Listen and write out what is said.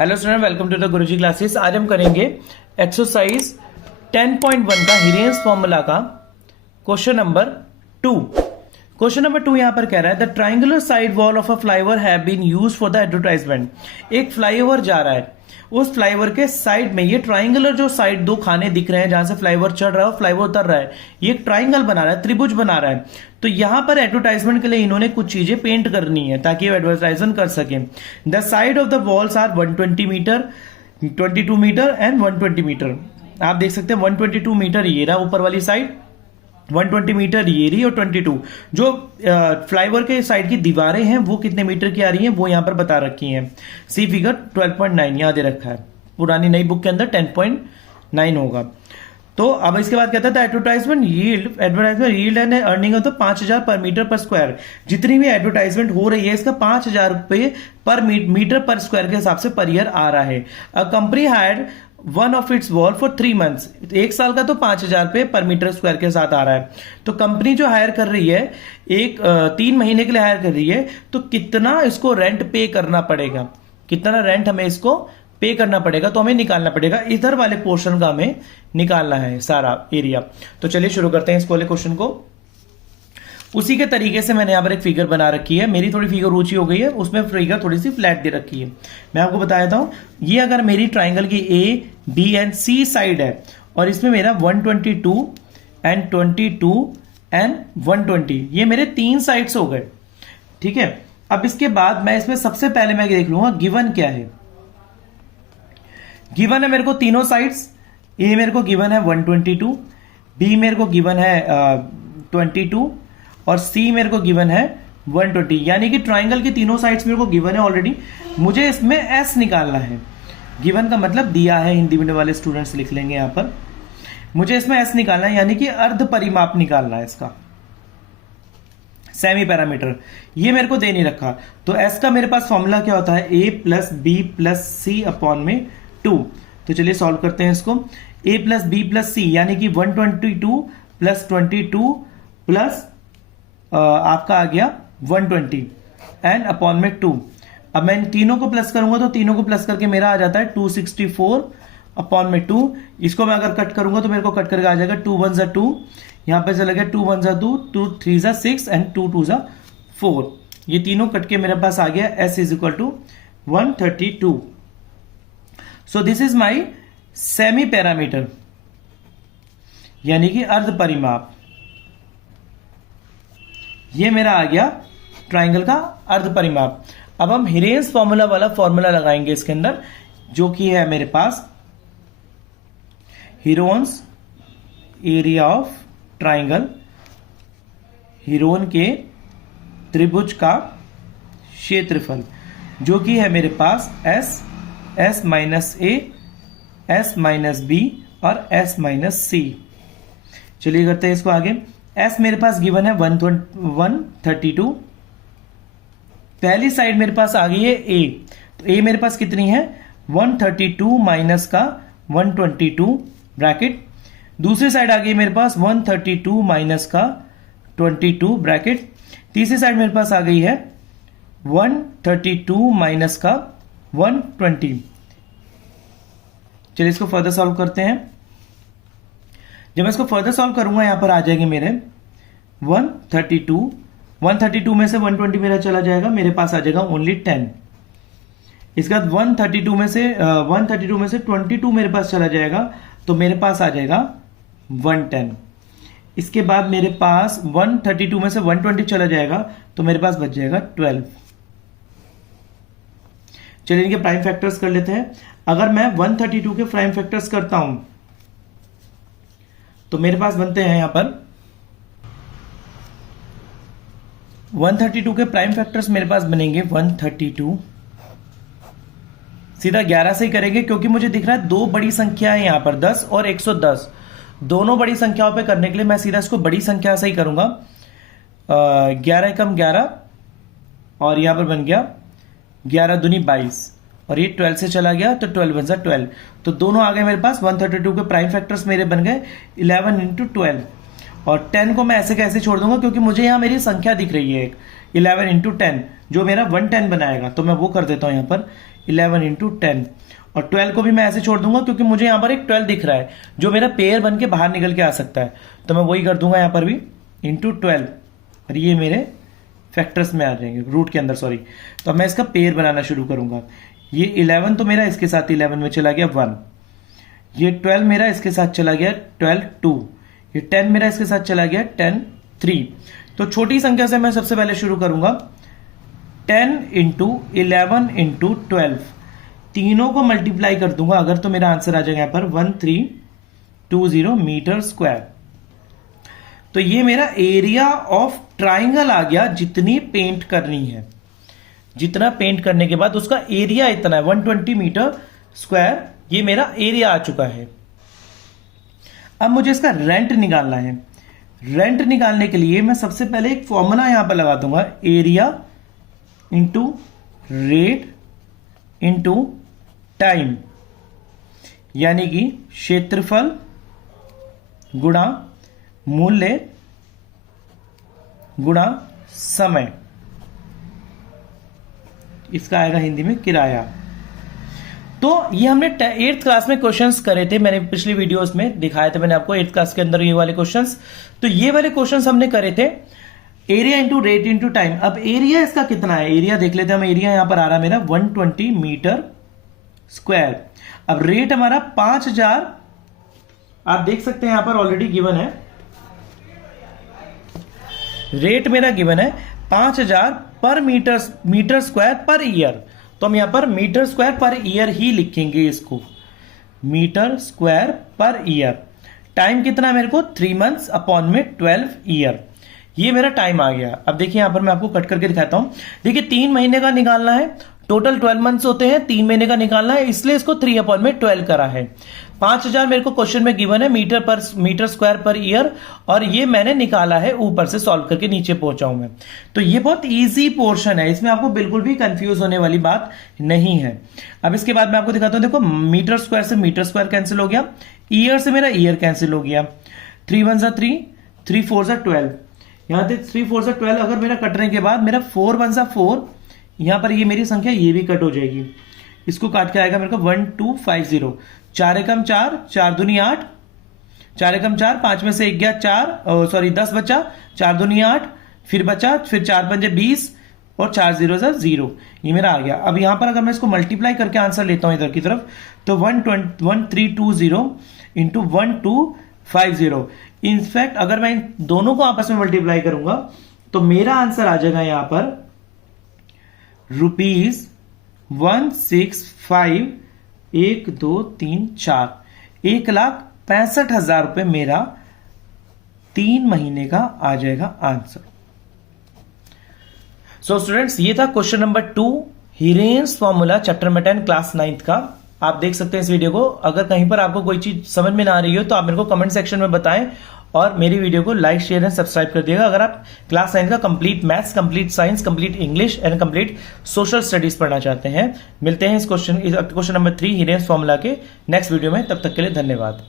Hello student, welcome to the Guruji classes. आज हम करेंगे एक्सरसाइज 10.1 का हिरेन्स फॉर्मूला का क्वेश्चन नंबर 2। क्वेश्चन नंबर 2 यहां पर कह रहा है the triangular side wall of a flyover have been used for the advertisement. एक फ्लाईओवर जा रहा है, उस फ्लाईओवर के साइड में ये ट्राइंगुलर जो साइड दो खाने दिख रहे हैं जहां से फ्लाईओवर चढ़ रहा है और फ्लाईओवर उतर रहा है, ये एक ट्राइंगल बना रहा है, त्रिभुज बना रहा है। तो यहां पर एडवर्टाइजमेंट के लिए इन्होंने कुछ चीजें पेंट करनी है ताकि वो एडवर्टाइजमेंट कर सके। The side of the walls are 120 meter, 22 meter and 120 meter. आप देख सकते हैं 122 मीटर ये रहा ऊपर वाली साइड, 120 मीटर ये रही, और 22 जो फ्लाईओवर के साइड की दीवारें हैं वो कितने मीटर की आ रही हैं वो यहां पर बता रखी हैं। सी फिगर 12.9 यहां दे रखा है, पुरानी नई बुक के अंदर 10.9 होगा। तो अब इसके बाद कहता है एडवर्टाइजमेंट यील्ड एंड अर्निंग तो 5,000 पर मीटर पर स्क्वायर। जितनी भी एडवर्टाइजमेंट हो रही है इसका 5,000 रुपए पर मीटर पर स्क्वायर के हिसाब से पर ईयर आ रहा है। A company had one of its wall for 3 months. एक साल का तो 5,000 रुपए पर मीटर स्क्वायर के साथ आ रहा है। तो कंपनी जो हायर कर रही है 3 महीने के लिए हायर कर रही है, तो कितना इसको रेंट पे करना पड़ेगा, कितना रेंट हमें इसको पे करना पड़ेगा, तो हमें निकालना पड़ेगा। इधर वाले पोर्शन का हमें निकालना है सारा एरिया। तो चलिए शुरू करते हैं इस वाले क्वेश्चन को। उसी के तरीके से मैंने यहां पर एक फिगर बना रखी है। मेरी थोड़ी फिगर ऊंची हो गई है, उसमें फिगर थोड़ी सी फ्लैट दे रखी है। मैं आपको बता देता हूं, ये अगर मेरी ट्राइंगल की A B and C side है और इसमें मेरा 122 एंड 22 एंड 120, ये मेरे 3 साइड्स हो गए। ठीक है, अब इसके बाद मैं इसमें सबसे पहले मैं देख लूंगा गिवन क्या है। गिवन है मेरे को तीनों साइड्स। ए मेरे को गिवन है 122, बी मेरे को गिवन है 22 और सी मेरे को गिवन है 120। यानी कि ट्राइंगल की तीनों साइड्स मेरे को गिवन है ऑलरेडी। मुझे इसमें एस निकालना है। गिवन का मतलब दिया है, हिंदी मीडियम वाले स्टूडेंट्स लिख लेंगे यहां पर। मुझे इसमें एस निकालना है, यानी कि अर्ध परिमाप निकालना है इसका, सेमी पैरामीटर। ये मेरे को दे नहीं रखा। तो एस का मेरे पास फॉर्मूला क्या होता है, ए प्लस बी प्लस सी अपॉन में 2। तो चलिए सॉल्व करते हैं इसको। a प्लस बी प्लस सी यानी कि 122 प्लस 22 प्लस आपका आ गया 120 एंड अपॉन में 2। अब मैं इन तीनों को प्लस करूंगा तो तीनों को प्लस करके मेरा आ जाता है 264 अपॉन में 2। इसको मैं अगर कट करूंगा तो मेरे को कट करके आ जाएगा 2 1 जा 2, यहां पे चला गया 2 1 जा 2, 2 3 जा 6 एंड 2 2 जा 4। ये तीनों कट के मेरे पास आ गया s is equal to 132। So this is my semi parameter, यानी कि अर्ध परिमाप। ये मेरा आ गया ट्राइंगल का अर्ध परिमाप। अब हम हिरेन्स फॉर्मूला वाला फॉर्मूला लगाएंगे इसके अंदर, जो कि है मेरे पास Heron's area of triangle, Heron के त्रिभुज का क्षेत्रफल, जो कि है मेरे पास S minus A, S minus B और एस माइनस सी। चलिए करते हैं इसको आगे। एस मेरे पास गिवन है 132। पहली साइड मेरे पास आ गई है ए, तो ए मेरे पास कितनी है 132 माइनस का 122 ब्रैकेट। दूसरी साइड आ गई मेरे पास 132 माइनस का 22 ब्रैकेट। तीसरी साइड मेरे पास आ गई है 132 माइनस का 120। चलिए इसको फर्दर सॉल्व करते हैं। जब मैं इसको फर्दर सॉल्व करूंगा यहां पर आ जाएंगे मेरे 132 में से 120 मेरा चला जाएगा, मेरे पास आ जाएगा ओनली 10। इसके बाद 132 में से 22 मेरे पास चला जाएगा, तो मेरे पास आ जाएगा 110। इसके बाद मेरे पास 132 में से 120 चला जाएगा, तो मेरे पास बच जाएगा 12। चलिए इनके प्राइम फैक्टर्स कर लेते हैं। अगर मैं 132 के प्राइम फैक्टर्स करता हूं तो मेरे पास बनते हैं यहां पर 132 के प्राइम फैक्टर्स मेरे पास बनेंगे 132, सीधा 11 से ही करेंगे क्योंकि मुझे दिख रहा है दो बड़ी संख्या है यहां पर 10 और 110। दोनों बड़ी संख्याओं पे करने के लिए मैं सीधा इसको बड़ी संख्या से ही करूंगा। 11 कम 11 और यहां पर बन गया 11 दूनी 22 और ये 12 से चला गया तो 12 बन जा 12। तो दोनों आ गए मेरे पास। 132 के प्राइम फैक्टर्स मेरे बन गए 11 इंटू 12 और 10 को मैं ऐसे कैसे छोड़ दूंगा क्योंकि मुझे यहां मेरी संख्या दिख रही है 11 इंटू 10 जो मेरा 110 बनाएगा। तो मैं वो कर देता हूं यहां पर 11 इंटू 10, और 12 को भी मैं ऐसे छोड़ दूंगा क्योंकि मुझे यहाँ पर एक 12 दिख रहा है जो मेरा पेयर बन के बाहर निकल के आ सकता है, तो मैं वही कर दूंगा यहाँ पर भी इंटू 12, और ये मेरे फैक्टर्स में आ जाएंगे, रूट के अंदर, सॉरी। तो अब मैं इसका पेयर बनाना शुरू करूंगा। ये 11 तो मेरा इसके साथ 11 में चला गया 1, ये 12 मेरा इसके साथ चला गया 12 2, ये 10 मेरा इसके साथ चला गया 10 3। तो छोटी संख्या से मैं सबसे पहले शुरू करूंगा, 10 इंटू 11 इंटू 12, तीनों को मल्टीप्लाई कर दूंगा अगर, तो मेरा आंसर आ जाएगा यहां पर 1320 मीटर स्क्वायर। तो ये मेरा एरिया ऑफ ट्राइंगल आ गया, जितनी पेंट करनी है, जितना पेंट करने के बाद उसका एरिया इतना है 120 मीटर स्क्वायर, ये मेरा एरिया आ चुका है। अब मुझे इसका रेंट निकालना है। रेंट निकालने के लिए मैं सबसे पहले एक फॉर्मूला यहां पर लगा दूंगा, area into rate into time, यानी कि क्षेत्रफल गुणा मूल्य गुणा समय, इसका आएगा हिंदी में किराया। तो ये हमने 8th क्लास में क्वेश्चंस करे थे, मैंने पिछली वीडियोस में दिखाए थे मैंने आपको 8th क्लास के अंदर ये वाले क्वेश्चंस। तो ये वाले क्वेश्चंस हमने करे थे, area into rate into time. अब एरिया इसका कितना है, एरिया देख लेते हैं हम। एरिया यहां पर आ रहा है मेरा 120 मीटर स्क्वायर। अब रेट हमारा 5000, आप देख सकते हैं यहां पर ऑलरेडी गिवन है, रेट मेरा गिवन है 5000 पर मीटर स्क्वायर पर ईयर। तो हम यहां पर मीटर स्क्वायर पर ईयर ही लिखेंगे इसको, meter square per year. Time कितना है मेरे को, 3 मंथ्स अपॉन में 12 ईयर, ये मेरा टाइम आ गया। अब देखिए यहां पर मैं आपको कट करके दिखाता हूं। देखिए 3 महीने का निकालना है, टोटल 12 मंथ्स होते हैं, 3 महीने का निकालना है, इसलिए इसको 3 अपॉन में 12 करा है। 5000 मेरे को क्वेश्चन में गिवन है मीटर स्क्वायर पर ईयर, और ये मैंने निकाला है ऊपर से सॉल्व करके, नीचे पहुंचा हूं मैं। तो ये बहुत इजी पोर्शन है, इसमें आपको बिल्कुल भी कंफ्यूज होने वाली बात नहीं है। अब इसके बाद मैं आपको दिखाता हूं, देखो मीटर स्क्वायर से मीटर स्क्वायर कैंसिल हो गया, ईयर से मेरा ईयर कैंसिल हो गया, 3 1 जा 3, 3 4 जा 12, यहां से 3 4 जा 12, अगर मेरा कटने के बाद मेरा 4 1 जा 4, यहां पर ये मेरी संख्या ये भी कट हो जाएगी, इसको काट के आएगा मेरे को 1250, 4 एकम 4, 4 दूनी 8, 4 एकम 4, 5 में से 1 गया 4, सॉरी 10 बचा, 4 दूनी 8, फिर बचा, फिर 4 पंजे 20, और 4 0 0, ये मेरा आ गया। अब यहां पर अगर मैं इसको मल्टीप्लाई करके आंसर लेता हूं इधर की तरफ, तो 1320 इंटू 1250। इनफैक्ट अगर मैं इन दोनों को आपस में मल्टीप्लाई करूंगा तो मेरा आंसर आ जाएगा यहां पर ₹165, 1 2 3 4, 1,65,000 रुपए मेरा 3 महीने का आ जाएगा आंसर। सो स्टूडेंट्स, ये था question number 2, Heron's formula, chapter number 10 class 9th का। आप देख सकते हैं इस वीडियो को। अगर कहीं पर आपको कोई चीज समझ में ना आ रही हो तो आप मेरे को कमेंट सेक्शन में बताएं, और मेरी वीडियो को लाइक शेयर एंड सब्सक्राइब कर दिएगा। अगर आप क्लास 9 का complete maths, complete science, complete English and complete social studies पढ़ना चाहते हैं। मिलते हैं इस क्वेश्चन नंबर 3 हीरेन्स फॉर्मूला के नेक्स्ट वीडियो में, तब तक के लिए धन्यवाद।